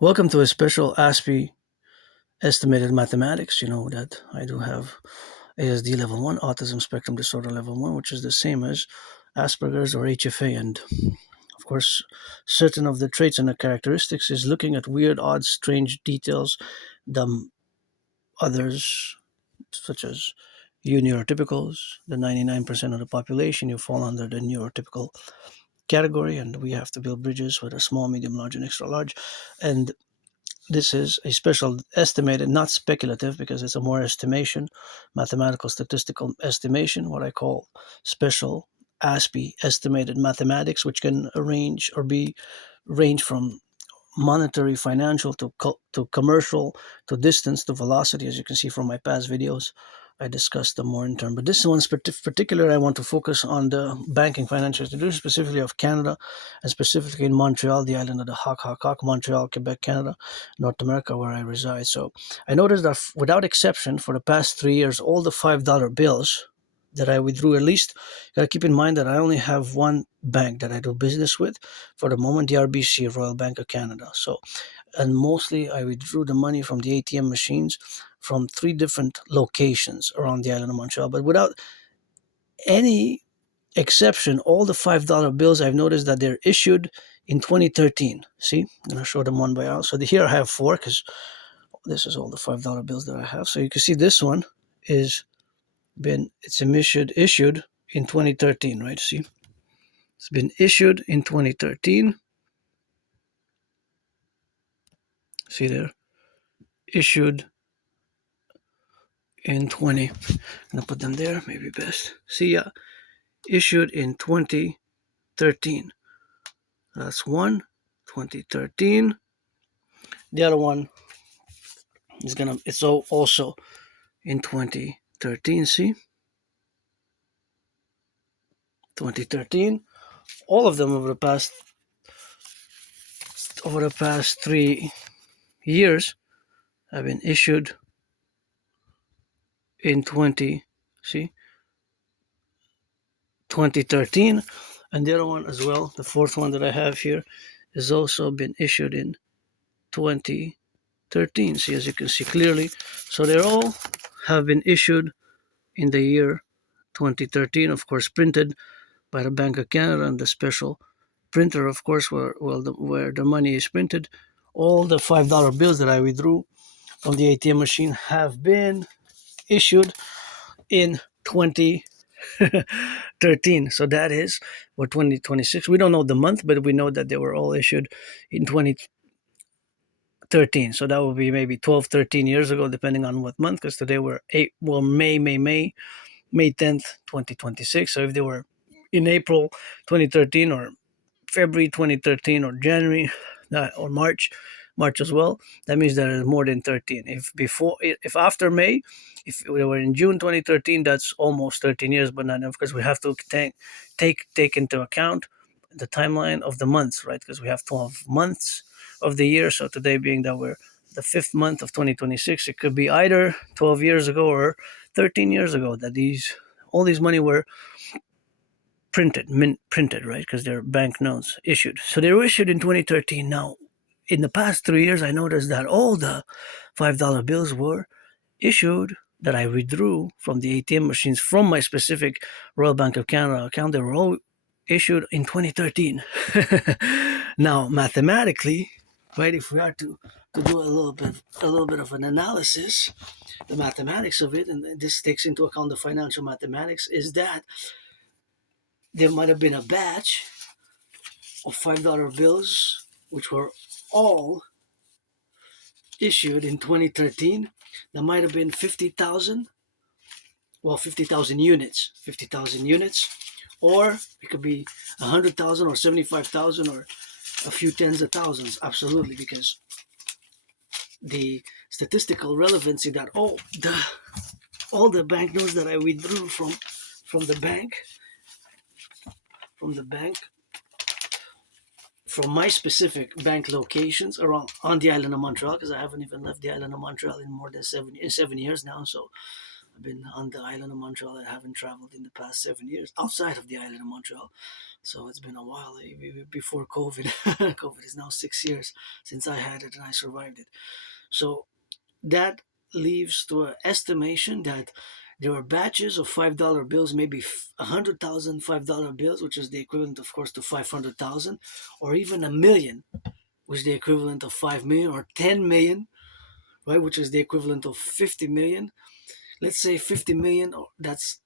Welcome to a special Aspie estimated mathematics. You know that I do have ASD level 1, autism spectrum disorder level 1, which is the same as Asperger's or HFA. And of course, certain of the traits and the characteristics is looking at weird, odd, strange details. The others, such as you neurotypicals, the 99% of the population, you fall under the neurotypical category, and we have to build bridges with a small, medium, large, and extra large. And this is a special estimated, not speculative, because it's a more estimation, mathematical statistical estimation, what I call special Aspie estimated mathematics, which can arrange or be range from monetary, financial to commercial to distance to velocity. As you can see from my past videos, I discussed them more in term. But this one's particular, I want to focus on the banking financial institution, specifically of Canada, and specifically in Montreal, the island of the Hawk, Montreal, Quebec, Canada, North America, where I reside. So I noticed that without exception, for the past 3 years, all the $5 bills that I withdrew, at least, you gotta keep in mind that I only have one bank that I do business with for the moment, the RBC, Royal Bank of Canada. So, and mostly I withdrew the money from the ATM machines from 3 different locations around the island of Montreal. But without any exception, all the $5 bills, I've noticed that they're issued in 2013. See, I'm going to show them one by one. So here I have 4, because this is all the $5 bills that I have. So you can see this one is it's issued in 2013, right? See, it's been issued in 2013. See there, issued in 20. I'm gonna put them there, maybe best. See, yeah, issued in 2013. That's one, 2013. The other one is it's also in 2013. See, 2013. All of them over the past 3 years have been issued in 2013, and the other one as well, the fourth one that I have here, has also been issued in 2013. See, as you can see clearly, so they all have been issued in the year 2013, of course printed by the Bank of Canada and the special printer, of course, where the money is printed. All the $5 bills that I withdrew from the ATM machine have been issued in 2013. So that is for 2026. We don't know the month, but we know that they were all issued in 2013. So that will be maybe 12, 13 years ago, depending on what month, because today we're May 10th, 2026. So if they were in April 2013 or February 2013 or January or March as well, that means there is more than 13. If after May, if we were in June 2013, that's almost 13 years, but not, of course we have to take into account the timeline of the months, right? Because we have 12 months of the year. So today being that we're the 5th month of 2026, it could be either 12 years ago or 13 years ago that all these money were printed, right? Because they're banknotes issued. So they were issued in 2013. Now, in the past 3 years, I noticed that all the $5 bills were issued that I withdrew from the ATM machines from my specific Royal Bank of Canada account. They were all issued in 2013. Now, mathematically, right, if we are to do a little bit of an analysis, the mathematics of it, and this takes into account the financial mathematics, is that there might have been a batch of $5 bills which were all issued in 2013. There might have been 50,000 units, or it could be 100,000 or 75,000 or a few tens of thousands. Absolutely, because the statistical relevancy that all the banknotes that I withdrew from the bank, from my specific bank locations around on the island of Montreal, because I haven't even left the island of Montreal in more than 7 years now. So I've been on the island of Montreal. I haven't traveled in the past 7 years outside of the island of Montreal. So it's been a while before COVID. COVID is now 6 years since I had it and I survived it. So that leaves to an estimation that there are batches of $5 bills, maybe 100,000 $5 bills, which is the equivalent, of course, to 500,000, or even a million, which is the equivalent of 5 million, or 10 million, right, which is the equivalent of 50 million. Let's say 50 million, that's,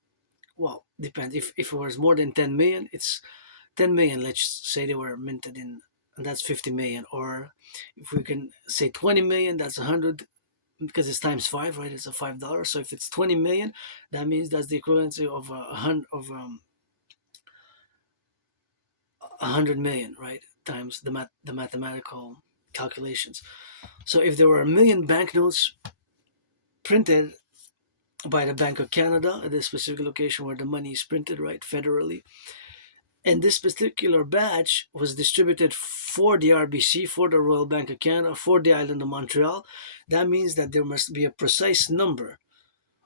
well, depends. If it was more than 10 million, it's 10 million. Let's say they were minted in, and that's 50 million. Or if we can say 20 million, that's 100, because it's times five, right? It's a $5. So if it's 20 million, that means that's the equivalent of a hundred of 100 million, right? Times the mathematical calculations. So if there were a million banknotes printed by the Bank of Canada at this specific location where the money is printed, right, federally, and this particular batch was distributed for the RBC, for the Royal Bank of Canada, for the island of Montreal, that means that there must be a precise number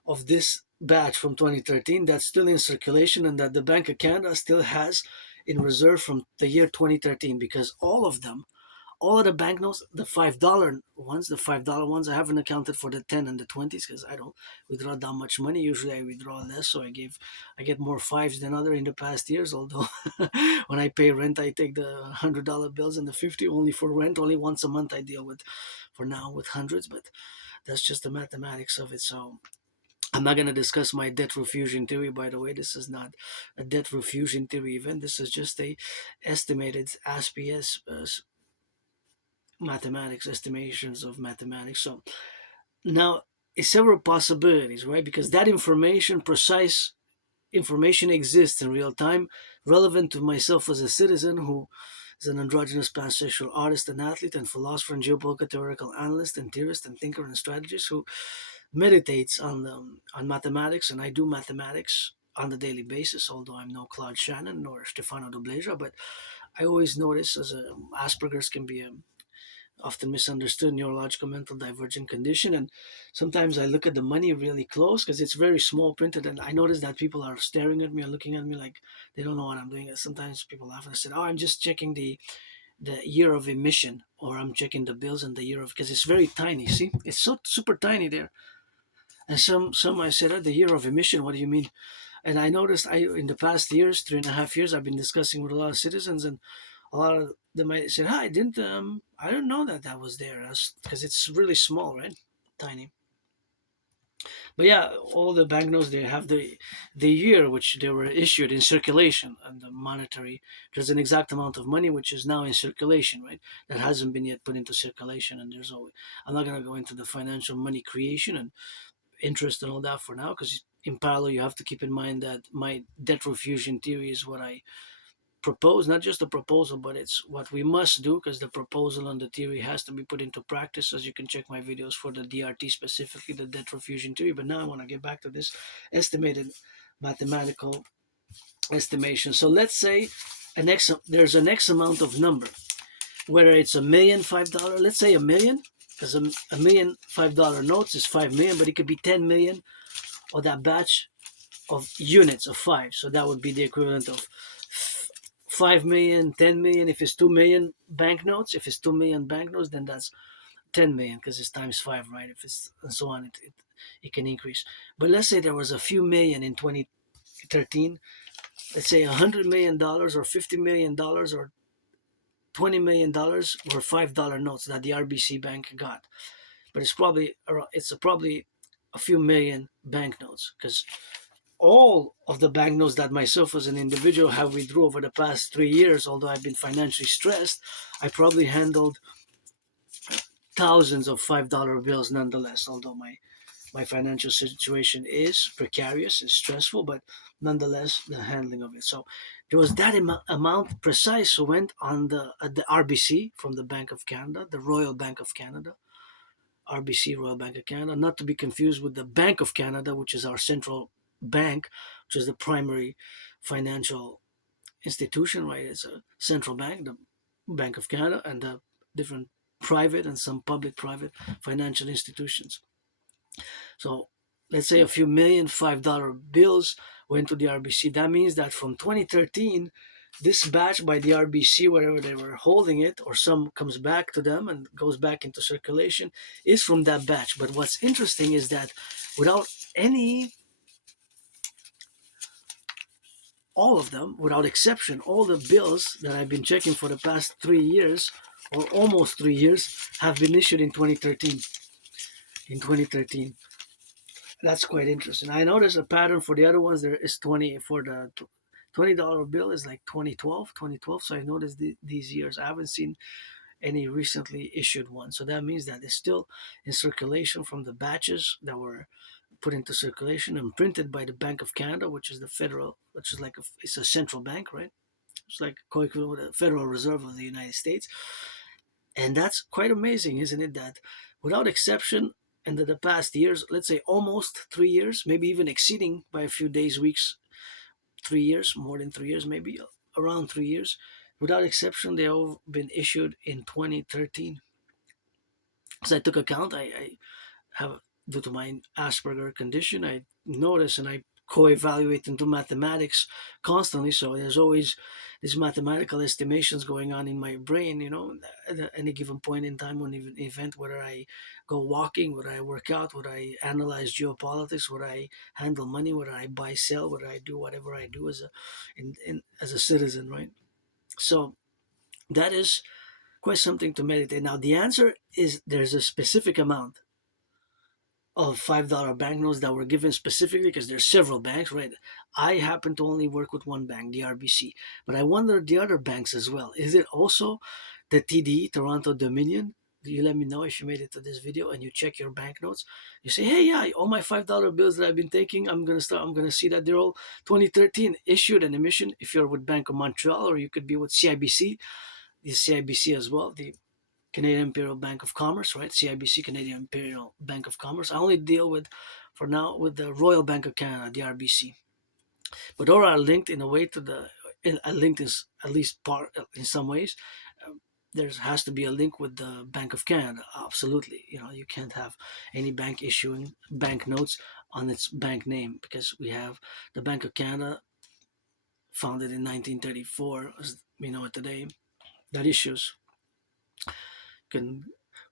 of this batch from 2013 that's still in circulation and that the Bank of Canada still has in reserve from the year 2013, because all of the banknotes, the $5 ones, I haven't accounted for the 10 and the 20s because I don't withdraw that much money. Usually I withdraw less, so I get more fives than other in the past years. Although when I pay rent, I take the $100 bills and the 50 only for rent. Only once a month I deal with, for now, with hundreds, but that's just the mathematics of it. So I'm not going to discuss my debt refusion theory, by the way. This is not a debt refusion theory event. This is just a estimated Aspie mathematics, estimations of mathematics. So now it's several possibilities, right? Because that information, precise information, exists in real time, relevant to myself as a citizen who is an androgynous pansexual artist and athlete and philosopher and geopolitical theoretical analyst and theorist and thinker and strategist who meditates on mathematics, and I do mathematics on a daily basis, although I'm no Claude Shannon nor Stefano Dobleja, but I always notice as Asperger's can be a often misunderstood neurological mental divergent condition. And sometimes I look at the money really close because it's very small printed, and I notice that people are staring at me or looking at me like they don't know what I'm doing. And sometimes people laugh and I said, "Oh, I'm just checking the year of emission, or I'm checking the bills and the year of," because it's very tiny. See, it's so super tiny there. And some I said, "Oh, the year of emission. What do you mean?" And I noticed in the past years, 3.5 years, I've been discussing with a lot of citizens, and a lot of them might say, "Hi, I didn't know that was there," because it's really small, right? Tiny. But yeah, all the banknotes, they have the year which they were issued in circulation, and the monetary. There's an exact amount of money which is now in circulation, right? That hasn't been yet put into circulation, and there's always. I'm not gonna go into the financial money creation and interest and all that for now, because in parallel you have to keep in mind that my debt refusion theory is what I propose, not just a proposal, but it's what we must do, because the proposal and the theory has to be put into practice. As you can check my videos for the DRT, specifically the debt refusion theory. But now I want to get back to this estimated mathematical estimation. So let's say there's an X amount of number, whether it's $1,000,000 $5, let's say a million, because a million $5 notes is 5 million, but it could be 10 million of that batch of units of five. So that would be the equivalent of 5 million, 10 million. If it's 2 million banknotes, then that's 10 million, because it's times five, right? If it's, and so on, it can increase. But let's say there was a few million in 2013. Let's say $100 million or $50 million or $20 million were $5 notes that the RBC bank got. But it's probably a few million banknotes, because all of the banknotes that myself as an individual have withdrew over the past 3 years, although I've been financially stressed, I probably handled thousands of $5 bills nonetheless, although my financial situation is precarious, is stressful, but nonetheless, the handling of it. So there was that amount precise who went on the RBC from the Bank of Canada, the Royal Bank of Canada, RBC, Royal Bank of Canada, not to be confused with the Bank of Canada, which is our central bank, which is the primary financial institution, right? It's a central bank, the Bank of Canada, and the different private and some public private financial institutions. So let's say a few million $5 bills went to the RBC. That means that from 2013, this batch by the RBC, wherever they were holding it, or some comes back to them and goes back into circulation, is from that batch. But what's interesting is that without any, all of them, without exception, all the bills that I've been checking for the past 3 years, or almost 3 years, have been issued in 2013. In 2013. That's quite interesting. I noticed a pattern for the other ones. There is 20 for the $20 bill is like 2012. So I noticed these years. I haven't seen any recently issued one. So that means that it's still in circulation from the batches that were put into circulation and printed by the Bank of Canada, which is the federal, which is like it's a central bank, right? It's like co-equivalent with the Federal Reserve of the United States. And that's quite amazing, isn't it? That without exception, in the past years, let's say almost 3 years, maybe even exceeding by a few days, weeks, 3 years, more than 3 years, maybe around 3 years, without exception, they all been issued in 2013. So I took account. I have, due to my Asperger condition, I notice and I co-evaluate into mathematics constantly. So there's always these mathematical estimations going on in my brain, at any given point in time on an event, whether I go walking, whether I work out, whether I analyze geopolitics, whether I handle money, whether I buy, sell, whether I do whatever I do as a citizen, right? So that is quite something to meditate. Now the answer is there's a specific amount of $5 banknotes that were given specifically because there's several banks, right? I happen to only work with one bank, the RBC, but I wonder the other banks as well. Is it also the TD, Toronto Dominion? You let me know if you made it to this video and you check your banknotes. You say, hey, yeah, all my $5 bills that I've been taking, I'm gonna see that they're all 2013 issued and emission. If you're with Bank of Montreal, or you could be with CIBC, the CIBC as well, the Canadian Imperial Bank of Commerce, right? CIBC, Canadian Imperial Bank of Commerce. I only deal with, for now, with the Royal Bank of Canada, the RBC. But all are linked in a way to the, linked is at least part in some ways. There has to be a link with the Bank of Canada. Absolutely, you can't have any bank issuing bank notes on its bank name because we have the Bank of Canada, founded in 1934, as we know it today, that issues can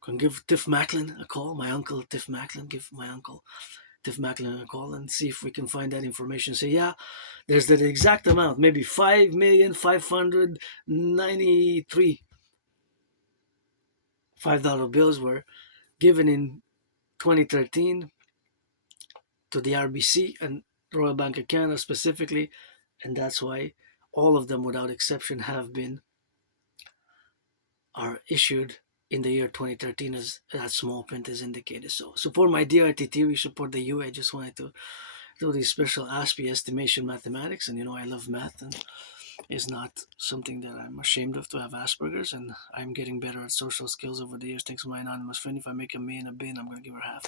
can give Tiff Macklin a call. My uncle Tiff Macklin, give my uncle Tiff Macklin a call and see if we can find that information. Say, yeah, there's the exact amount, maybe 5,593 $5 bills were given in 2013 to the RBC and Royal Bank of Canada specifically, and that's why all of them, without exception, are issued in the year 2013, as that small print is indicated. So support my DRTT, we support the U. I just wanted to do these special Aspie estimation mathematics, and I love math, and it's not something that I'm ashamed of to have Asperger's, and I'm getting better at social skills over the years thanks to my anonymous friend. If I make a me in a bin, I'm going to give her half.